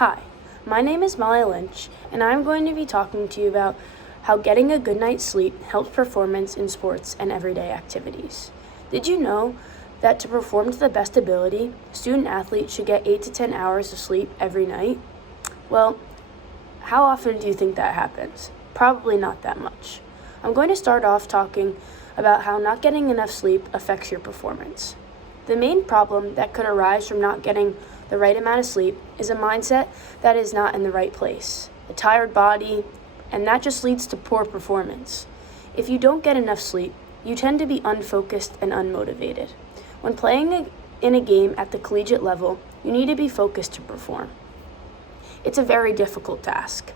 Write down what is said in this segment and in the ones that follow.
Hi, my name is Molly Lynch, and I'm going to be talking to you about how getting a good night's sleep helps performance in sports and everyday activities. Did you know that to perform to the best ability, student athletes should get 8 to 10 hours of sleep every night? Well, how often do you think that happens? Probably not that much. I'm going to start off talking about how not getting enough sleep affects your performance. The main problem that could arise from not getting the right amount of sleep is a mindset that is not in the right place, a tired body, and that just leads to poor performance. If you don't get enough sleep, you tend to be unfocused and unmotivated. When playing in a game at the collegiate level, you need to be focused to perform. It's a very difficult task.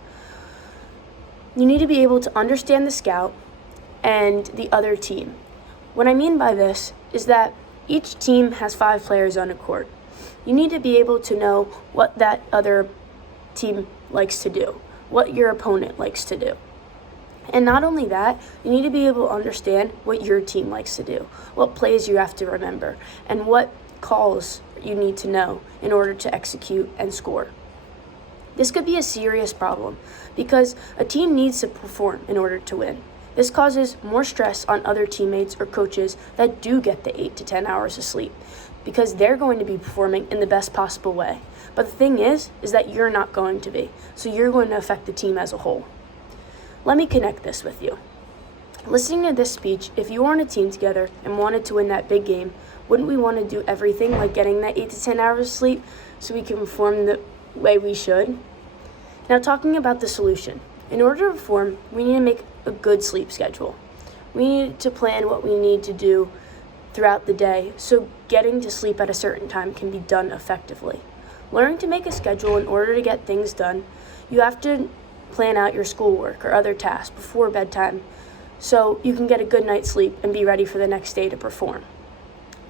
You need to be able to understand the scout and the other team. What I mean by this is that each team has 5 players on a court. You need to be able to know what that other team likes to do, what your opponent likes to do. And not only that, you need to be able to understand what your team likes to do, what plays you have to remember, and what calls you need to know in order to execute and score. This could be a serious problem because a team needs to perform in order to win. This causes more stress on other teammates or coaches that do get the 8 to 10 hours of sleep because they're going to be performing in the best possible way. But the thing is that you're not going to be, so you're going to affect the team as a whole. Let me connect this with you. Listening to this speech, if you were on a team together and wanted to win that big game, wouldn't we want to do everything like getting that 8 to 10 hours of sleep so we can perform the way we should? Now, talking about the solution. In order to perform, we need to make a good sleep schedule. We need to plan what we need to do throughout the day so getting to sleep at a certain time can be done effectively. Learning to make a schedule in order to get things done, you have to plan out your schoolwork or other tasks before bedtime so you can get a good night's sleep and be ready for the next day to perform.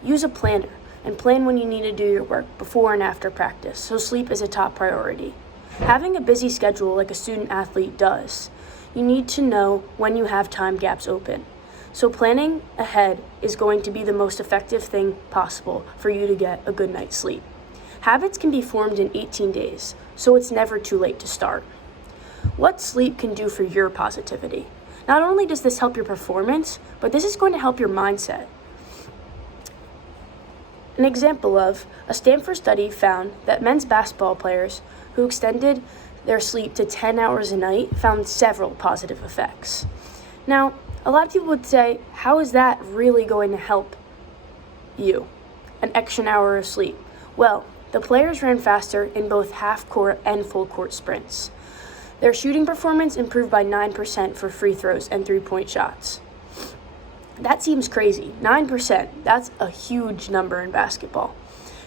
Use a planner and plan when you need to do your work before and after practice so sleep is a top priority. Having a busy schedule like a student athlete does, you need to know when you have time gaps open. So planning ahead is going to be the most effective thing possible for you to get a good night's sleep. Habits can be formed in 18 days, so it's never too late to start. What sleep can do for your positivity? Not only does this help your performance, but this is going to help your mindset. An example of a Stanford study found that men's basketball players who extended their sleep to 10 hours a night found several positive effects. Now, a lot of people would say, how is that really going to help you? An extra hour of sleep. Well, the players ran faster in both half-court and full-court sprints. Their shooting performance improved by 9% for free throws and three-point shots. That seems crazy. 9%, that's a huge number in basketball.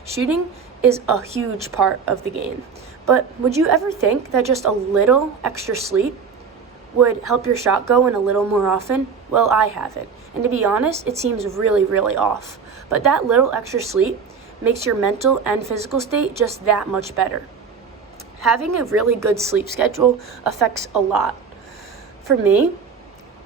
Shooting is a huge part of the game. But would you ever think that just a little extra sleep would help your shot go in a little more often? Well, I haven't. And to be honest, it seems really, really off. But that little extra sleep makes your mental and physical state just that much better. Having a really good sleep schedule affects a lot. For me,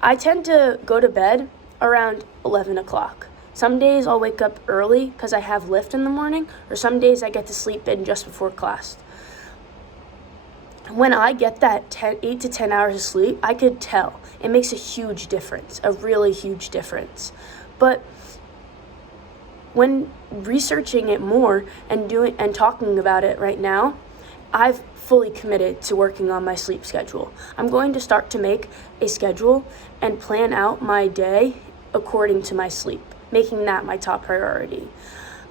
I tend to go to bed around 11 o'clock. Some days I'll wake up early because I have lift in the morning, or some days I get to sleep in just before class. When I get that 8 to 10 hours of sleep, I could tell. It makes a huge difference, a really huge difference. But when researching it more and talking about it right now, I've fully committed to working on my sleep schedule. I'm going to start to make a schedule and plan out my day according to my sleep, making that my top priority.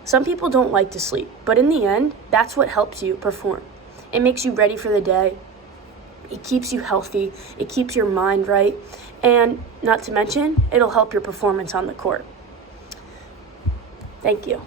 Some people don't like to sleep, but in the end, that's what helps you perform. It makes you ready for the day. It keeps you healthy. It keeps your mind right. And not to mention, it'll help your performance on the court. Thank you.